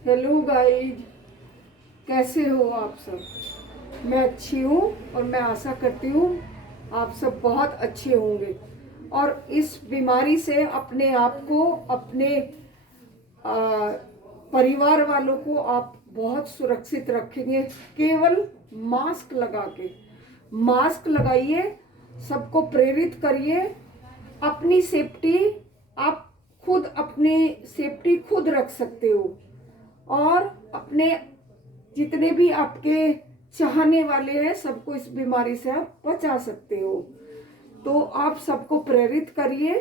Hello guys, कैसे हो आप सब। मैं अच्छी हूँ और मैं आशा करती हूँ आप सब बहुत अच्छे होंगे और इस बीमारी से अपने आप को, अपने आ, परिवार वालों को आप बहुत सुरक्षित रखेंगे। केवल मास्क लगा के, मास्क लगाइए, सबको प्रेरित करिए। अपनी सेफ्टी आप खुद, अपनी सेफ्टी खुद रख सकते हो और अपने जितने भी आपके चाहने वाले हैं सबको इस बीमारी से आप बचा सकते हो। तो आप सबको प्रेरित करिए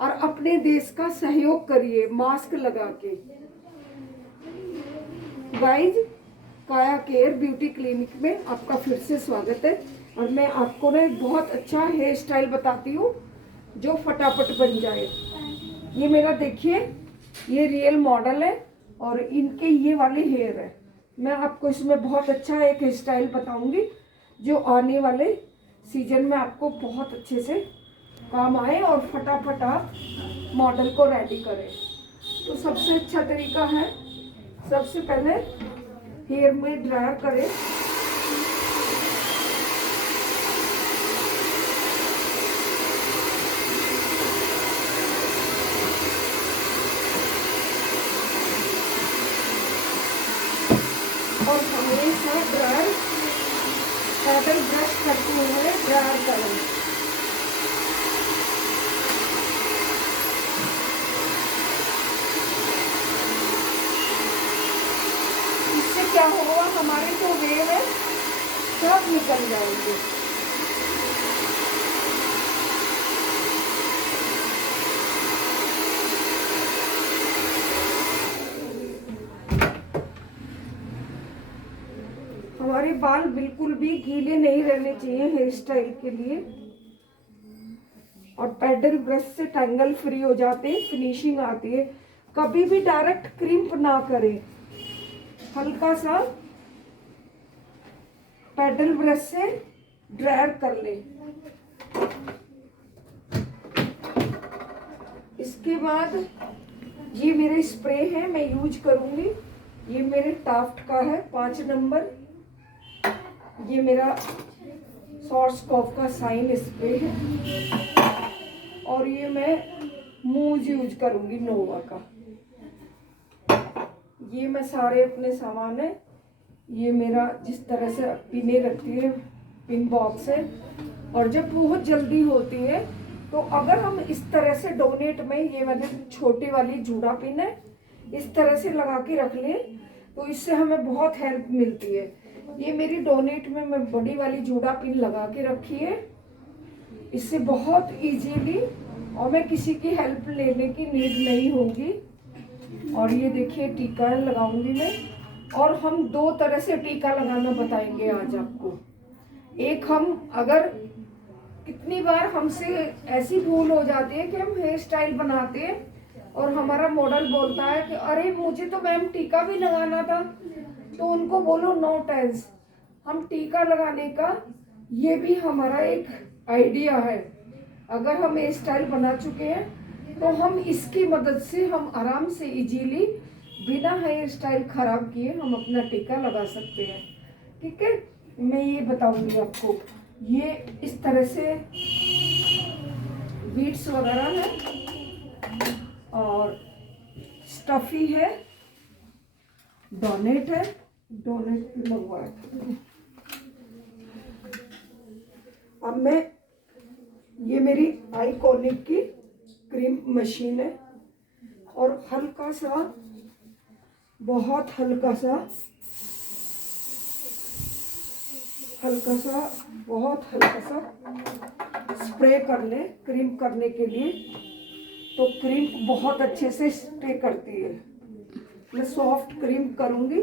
और अपने देश का सहयोग करिए मास्क लगा के। गाइज, काया केयर ब्यूटी क्लिनिक में आपका फिर से स्वागत है और मैं आपको ना एक बहुत अच्छा हेयर स्टाइल बताती हूँ जो फटाफट बन जाए। ये मेरा देखिए, ये रियल मॉडल है और इनके ये वाले हेयर है। मैं आपको इसमें बहुत अच्छा एक हेयर स्टाइल बताऊंगी जो आने वाले सीजन में आपको बहुत अच्छे से काम आए और फटाफट आप मॉडल को रेडी करें। तो सबसे अच्छा तरीका है, सबसे पहले हेयर में ड्रायर करें। और हमेशा ड्रायर पैडल ब्रश करते हुए ड्रायर करें। इससे क्या होगा, हमारे जो वेव है सब निकल जाएंगे। हमारे बाल बिल्कुल भी गीले नहीं रहने चाहिए हेयर स्टाइल के लिए। और पैडल ब्रश से टैंगल फ्री हो जाते हैं, फिनिशिंग आती है। कभी भी डायरेक्ट क्रिम्प ना करें, हल्का सा पैडल ब्रश से ड्रायर कर ले। इसके बाद ये मेरे स्प्रे है, मैं यूज करूंगी। ये मेरे टाफ्ट का है 5 नंबर। ये मेरा सॉर्स कॉफ का साइन स्प्रे है और ये मैं मूज यूज करूंगी नोवा का। ये मैं सारे अपने सामान है, ये मेरा जिस तरह से पिने रखती है पिन बॉक्स है। और जब बहुत जल्दी होती है तो अगर हम इस तरह से डोनेट में, ये मैंने छोटी वाली जूड़ा पिन है, इस तरह से लगा के रख लें तो इससे हमें बहुत हेल्प मिलती है। ये मेरी डोनेट में मैं बड़ी वाली जूड़ा पिन लगा के रखी है, इससे बहुत इजीली और मैं किसी की हेल्प लेने की नीड नहीं होगी। और ये देखिए टीका लगाऊंगी मैं, और हम 2 तरह से टीका लगाना बताएंगे आज आपको। एक, हम अगर कितनी बार हमसे ऐसी भूल हो जाती है कि हम हेयर स्टाइल बनाते हैं और हमारा मॉडल बोलता है कि अरे मुझे तो मैम टीका भी लगाना था, तो उनको बोलो नो टेंस, हम टीका लगाने का ये भी हमारा एक आइडिया है। अगर हम हेयर स्टाइल बना चुके हैं तो हम इसकी मदद से हम आराम से इजीली बिना हेयर स्टाइल खराब किए हम अपना टीका लगा सकते हैं। ठीक है, मैं ये बताऊंगी आपको। ये इस तरह से बीट्स वगैरह है और स्टफी है, डोनेट है, डोनेट लगवाया था। अब मैं, ये मेरी आईकॉनिक की क्रीम मशीन है और हल्का सा, बहुत हल्का सा, बहुत हल्का सा स्प्रे कर ले क्रीम करने के लिए, तो क्रीम बहुत अच्छे से स्टे करती है। मैं सॉफ्ट क्रीम करूंगी।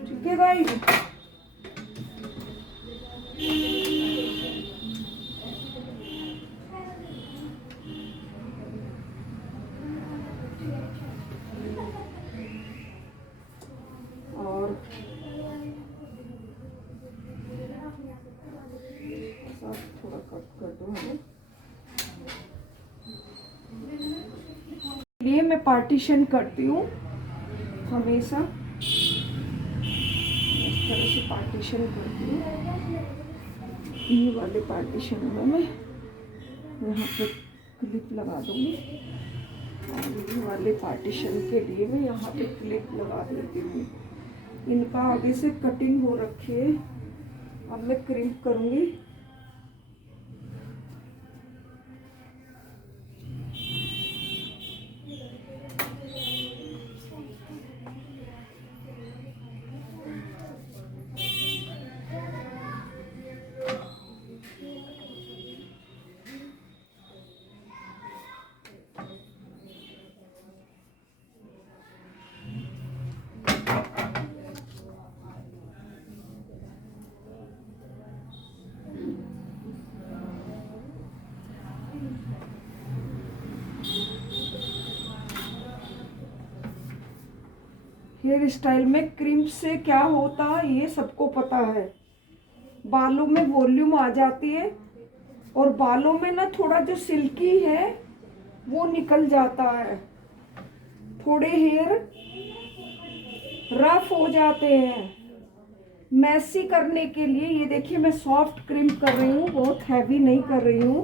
ठीक है गाइस, और थोड़ा कट कर दो हमें। लिए मैं मैं पार्टीशन करती हूँ हमेशा, इस तरह से पार्टीशन करती हूँ। ये वाले पार्टीशन में मैं यहाँ पे क्लिप लगा दूँगी और ये वाले पार्टीशन के लिए मैं यहाँ पे क्लिप लगा देती हूँ। इनका आगे से कटिंग हो रखी है, अब मैं क्रिम्प करूँगी। हेयर स्टाइल में क्रिम्प से क्या होता है ये सबको पता है, बालों में वॉल्यूम आ जाती है और बालों में ना थोड़ा जो सिल्की है वो निकल जाता है, थोड़े हेयर रफ हो जाते हैं। मैसी करने के लिए ये देखिए मैं सॉफ्ट क्रिम्प कर रही हूँ, बहुत हैवी नहीं कर रही हूँ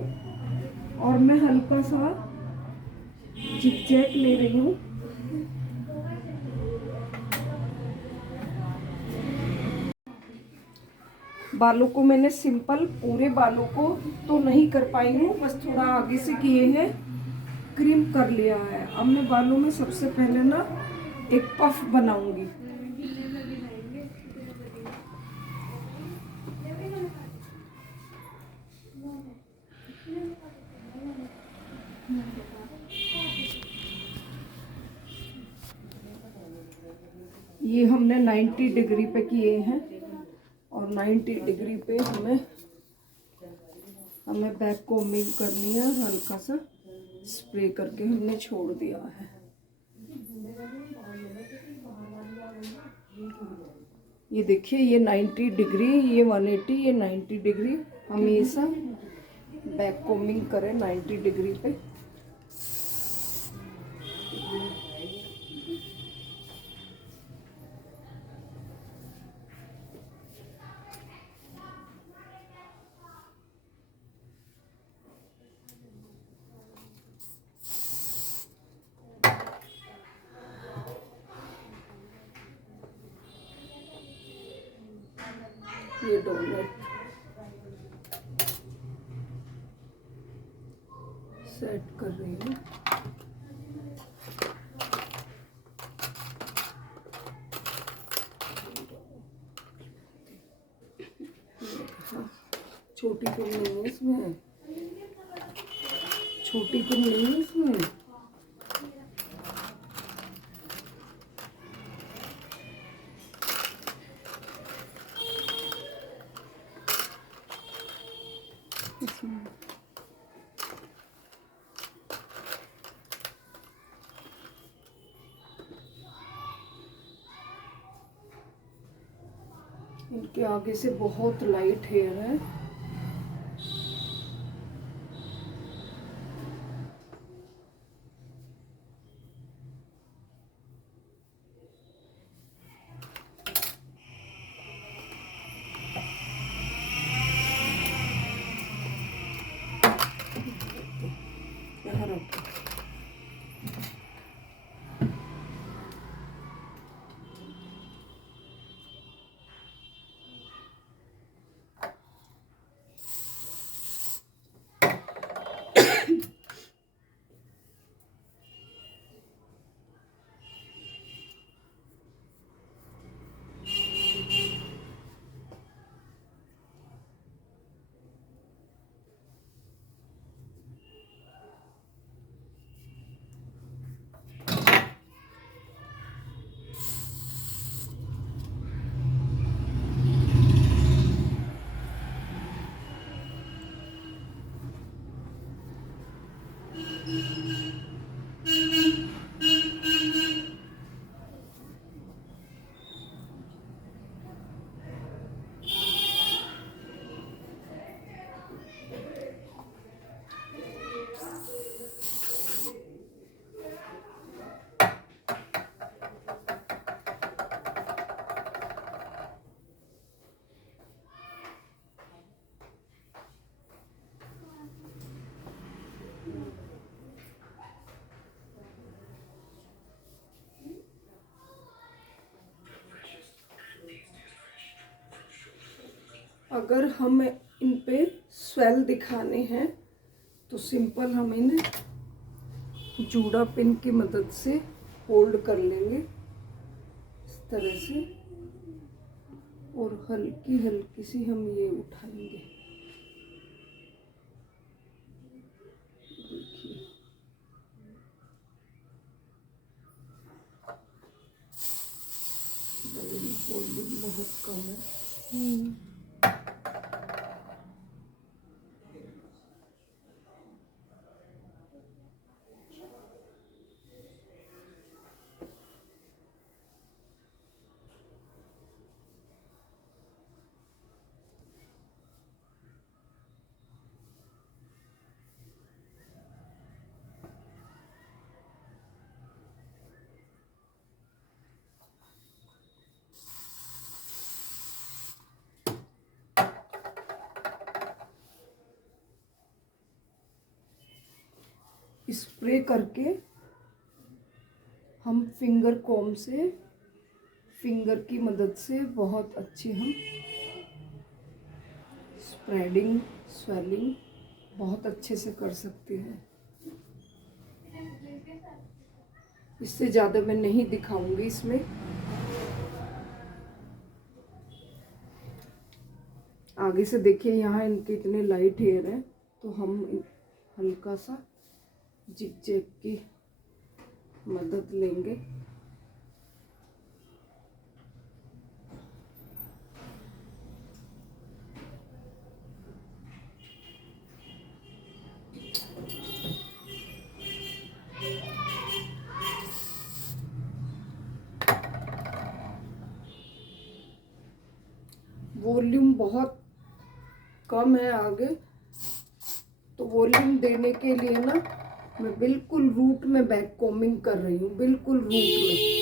और मैं हल्का सा जिगजैग ले रही हूँ। बालों को मैंने सिंपल पूरे बालों को तो नहीं कर पाई हूँ, बस थोड़ा आगे से किए हैं, क्रिम्प कर लिया है। अब मैं बालों में सबसे पहले ना एक पफ बनाऊंगी। ये हमने 90 डिग्री पे किए हैं और 90 डिग्री पे हमें बैक कोमिंग करनी है, हल्का सा स्प्रे करके हमने छोड़ दिया है। ये देखिए ये 90 डिग्री, ये 180, ये 90 डिग्री, हमेशा बैक कोमिंग करें 90 डिग्री पे। ये डोनट सेट कर रही हूँ। छोटी पिन नहीं है इसमें, छोटी पिन नहीं है इसमें। इनके आगे से बहुत लाइट हेयर है। यहाँ रखो। अगर हम इन पे स्वेल दिखाने हैं तो सिंपल हम इन्हें जूड़ा पिन की मदद से होल्ड कर लेंगे इस तरह से, और हल्की हल्की सी हम ये उठाएंगे। देखिए वॉल्यूम बहुत कम है। स्प्रे करके हम फिंगर कॉम्ब से, फिंगर की मदद से बहुत अच्छी हम स्प्रेडिंग, स्वेलिंग बहुत अच्छे से कर सकते हैं। इससे ज़्यादा मैं नहीं दिखाऊंगी इसमें। आगे से देखिए यहाँ इनके इतने लाइट हेयर हैं, तो हम हल्का सा जिग-जैग की मदद लेंगे। वॉल्यूम बहुत कम है आगे, तो वॉल्यूम देने के लिए ना मैं बिल्कुल रूट में बैक कॉम्बिंग कर रही हूँ, बिल्कुल रूट में।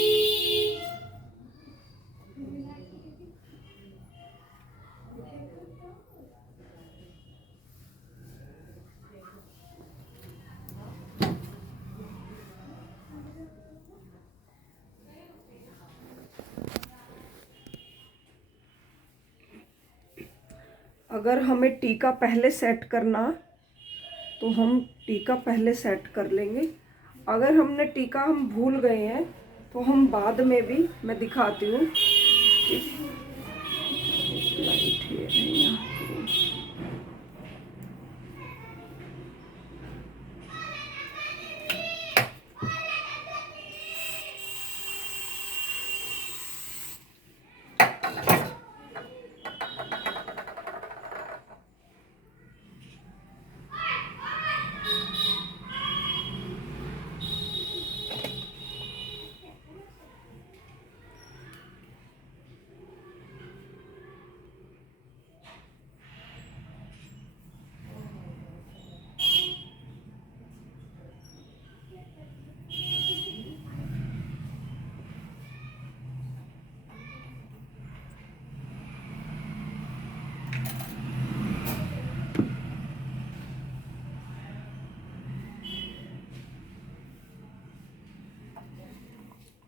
अगर हमें टीका पहले सेट करना तो हम टीका पहले सेट कर लेंगे। अगर हमने टीका हम भूल गए हैं तो हम बाद में भी, मैं दिखाती हूँ। लाइट है यहाँ।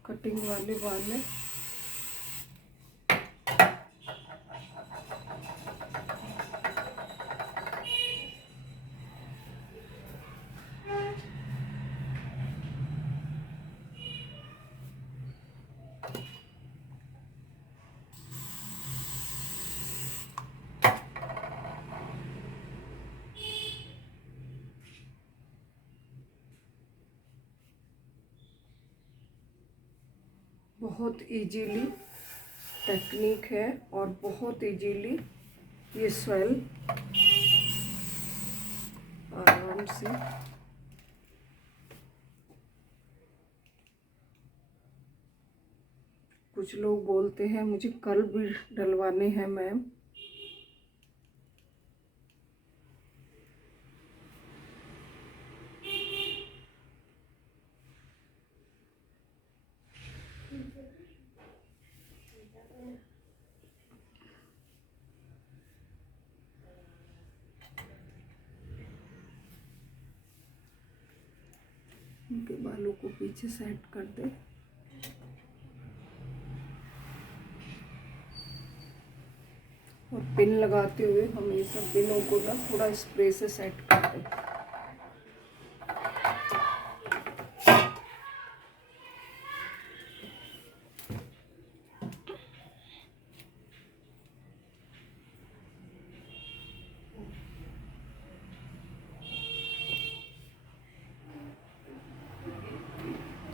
कटिंग वाले बाल है। बहुत इजीली टेक्निक है और बहुत इजीली ये स्वेल आराम से। कुछ लोग बोलते हैं मुझे कर्ल भी डलवाने हैं मैम। उनके बालों को पीछे सेट कर दे। और पिन लगाते हुए हम ये सब पिनों को ना थोड़ा स्प्रे से सेट करते हैं।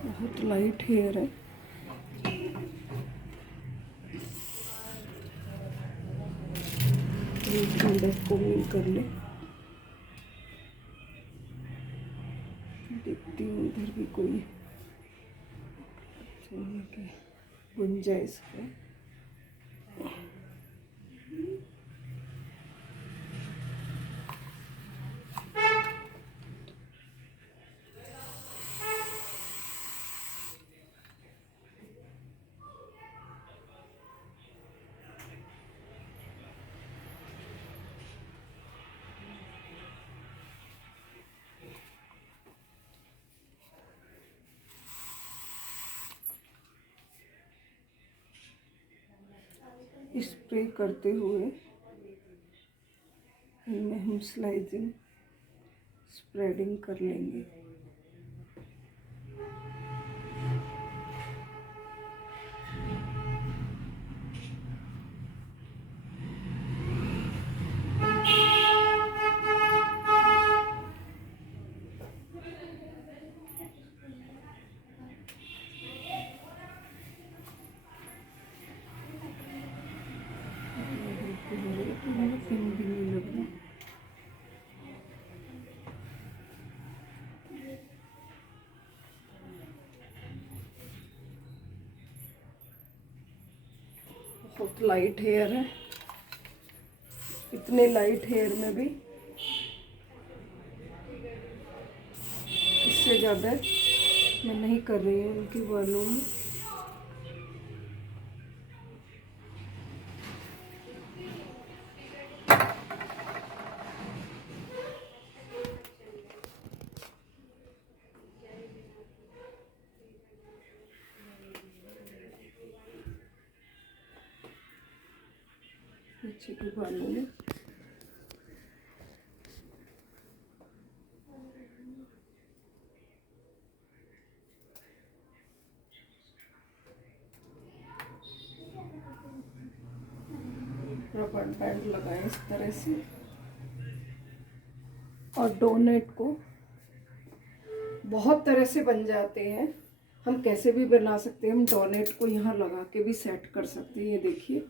बहुत लाइट हेयर है। को मिल कर ले, देखती हूँ इधर भी कोई गुंजाइश है। स्प्रे करते हुए इनमें हम स्लाइसिंग स्प्रेडिंग कर लेंगे। पिन भी नहीं लगना। बहुत लाइट हेयर है। इतने लाइट हेयर में भी इससे ज़्यादा मैं नहीं कर रही हूँ उनके बालों में। पीछे के बालों में रबर बैंड लगाएं इस तरह से, और डोनेट को बहुत तरह से बन जाते हैं। हम कैसे भी बना सकते हैं। हम डोनेट को यहाँ लगा के भी सेट कर सकते हैं। ये देखिए,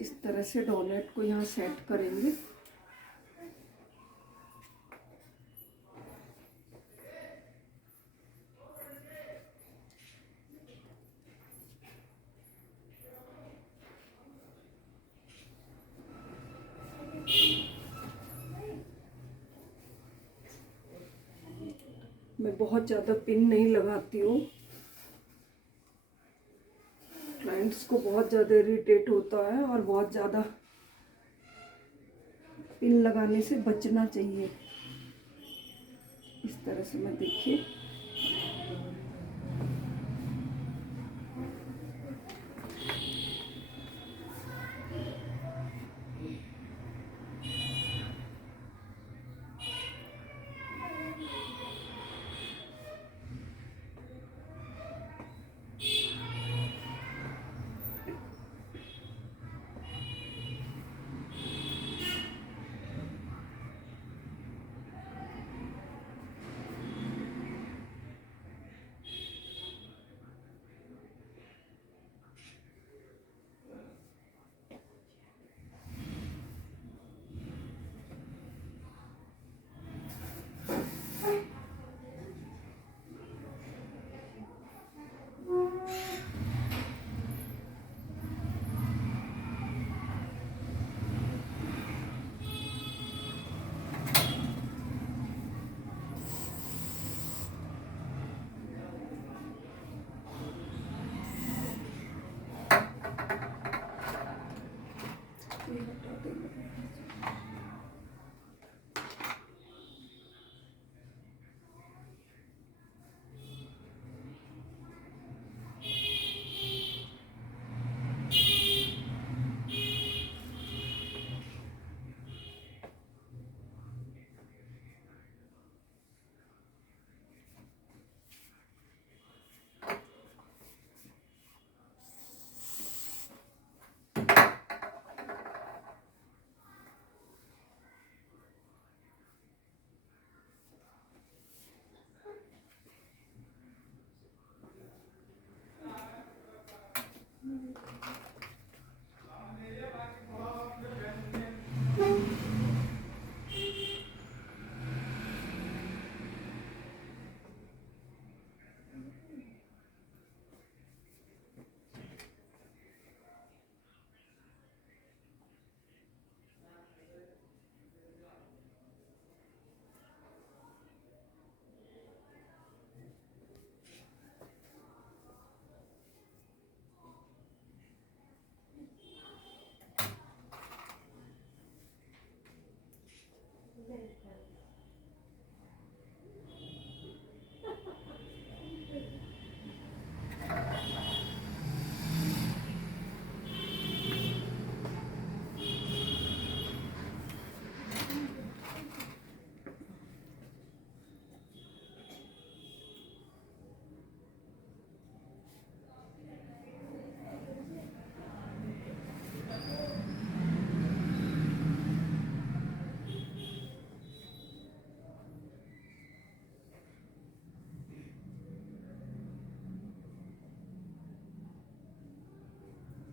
इस तरह से डोनेट को यहाँ सेट करेंगे। मैं बहुत ज़्यादा पिन नहीं लगाती हूँ। क्लाइंट्स को बहुत ज़्यादा इरिटेट होता है और बहुत ज़्यादा पिन लगाने से बचना चाहिए। इस तरह से मैं देखिए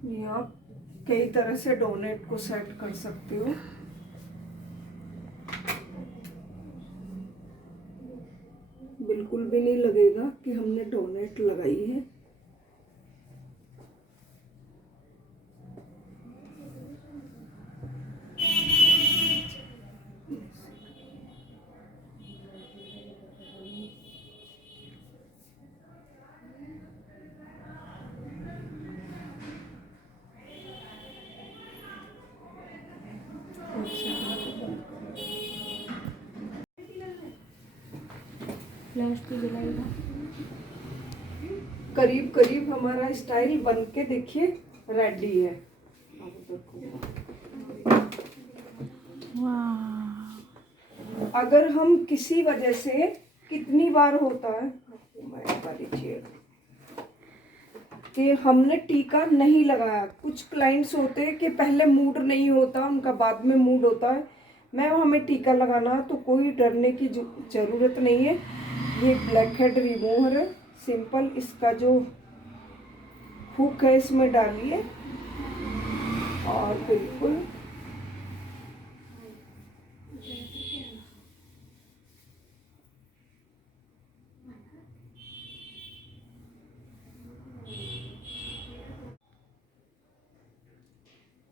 ये आप कई तरह से डोनेट को सेट कर सकते हो। बिल्कुल भी नहीं लगेगा कि हमने डोनेट लगाई है। फ्लैश भी जलाएगा। करीब करीब हमारा स्टाइल बन के देखिए रेडी है। वाह। अगर हम किसी वजह से, कितनी बार होता है कि हमने टीका नहीं लगाया, कुछ क्लाइंट्स होते हैं कि पहले मूड नहीं होता उनका, बाद में मूड होता है। मैम हमें टीका लगाना, तो कोई डरने की ज़रूरत नहीं है। ये ब्लैक हेड रिमूवर है, सिंपल इसका जो हुक है इसमें डालिए और बिल्कुल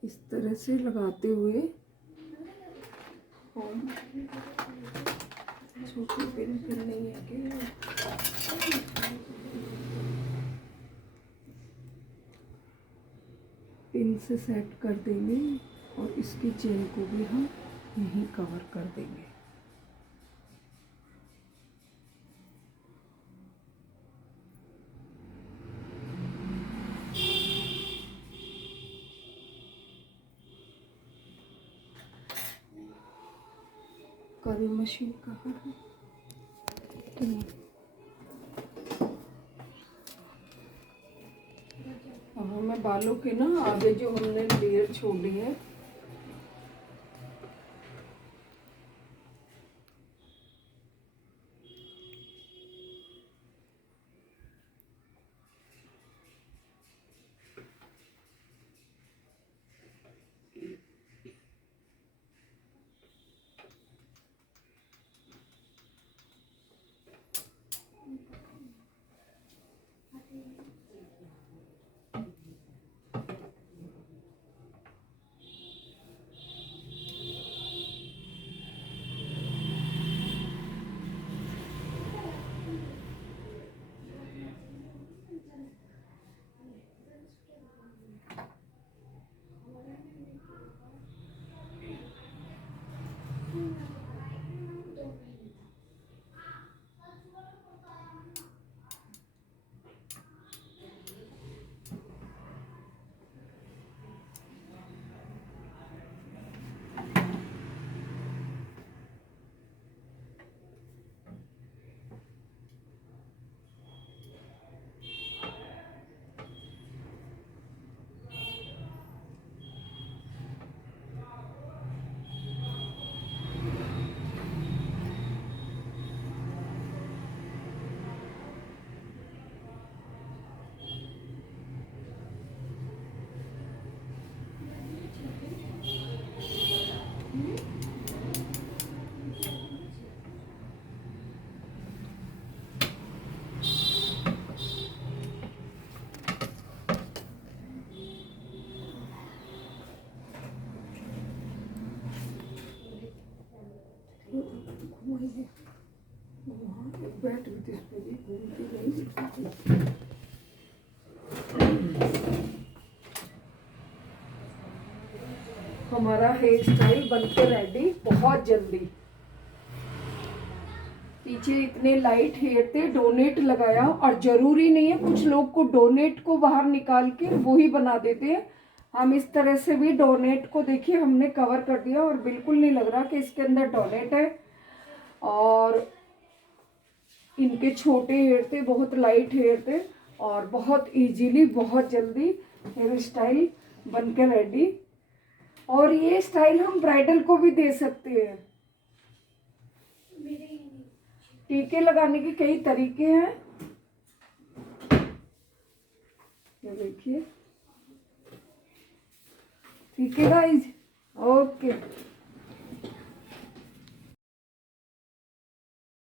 इस तरह से लगाते हुए हम छोटी पिन नहीं है कि पिन से सेट कर देंगे और इसकी चेन को भी हम यहीं कवर कर देंगे। करी मशीन कहाँ है? अब हमें बालों के ना आगे जो हमने लेयर छोड़ी है, बैठ इस पे भी घूमती नहीं। हमारा हेयर स्टाइल बनके रेडी बहुत जल्दी। पीछे इतने लाइट हेयर थे, डोनेट लगाया, और जरूरी नहीं है, कुछ लोग को डोनेट को बाहर निकाल के वही बना देते हैं। हम इस तरह से भी डोनेट को देखिए हमने कवर कर दिया और बिल्कुल नहीं लग रहा कि इसके अंदर डोनेट है। और इनके छोटे हेयर थे, बहुत लाइट हेयर थे, और बहुत इजीली बहुत जल्दी हेयर स्टाइल बनके रेडी। और ये स्टाइल हम ब्राइडल को भी दे सकते हैं। टीके लगाने के कई तरीके हैं, ये देखिए ठीक है गाइज, ओके।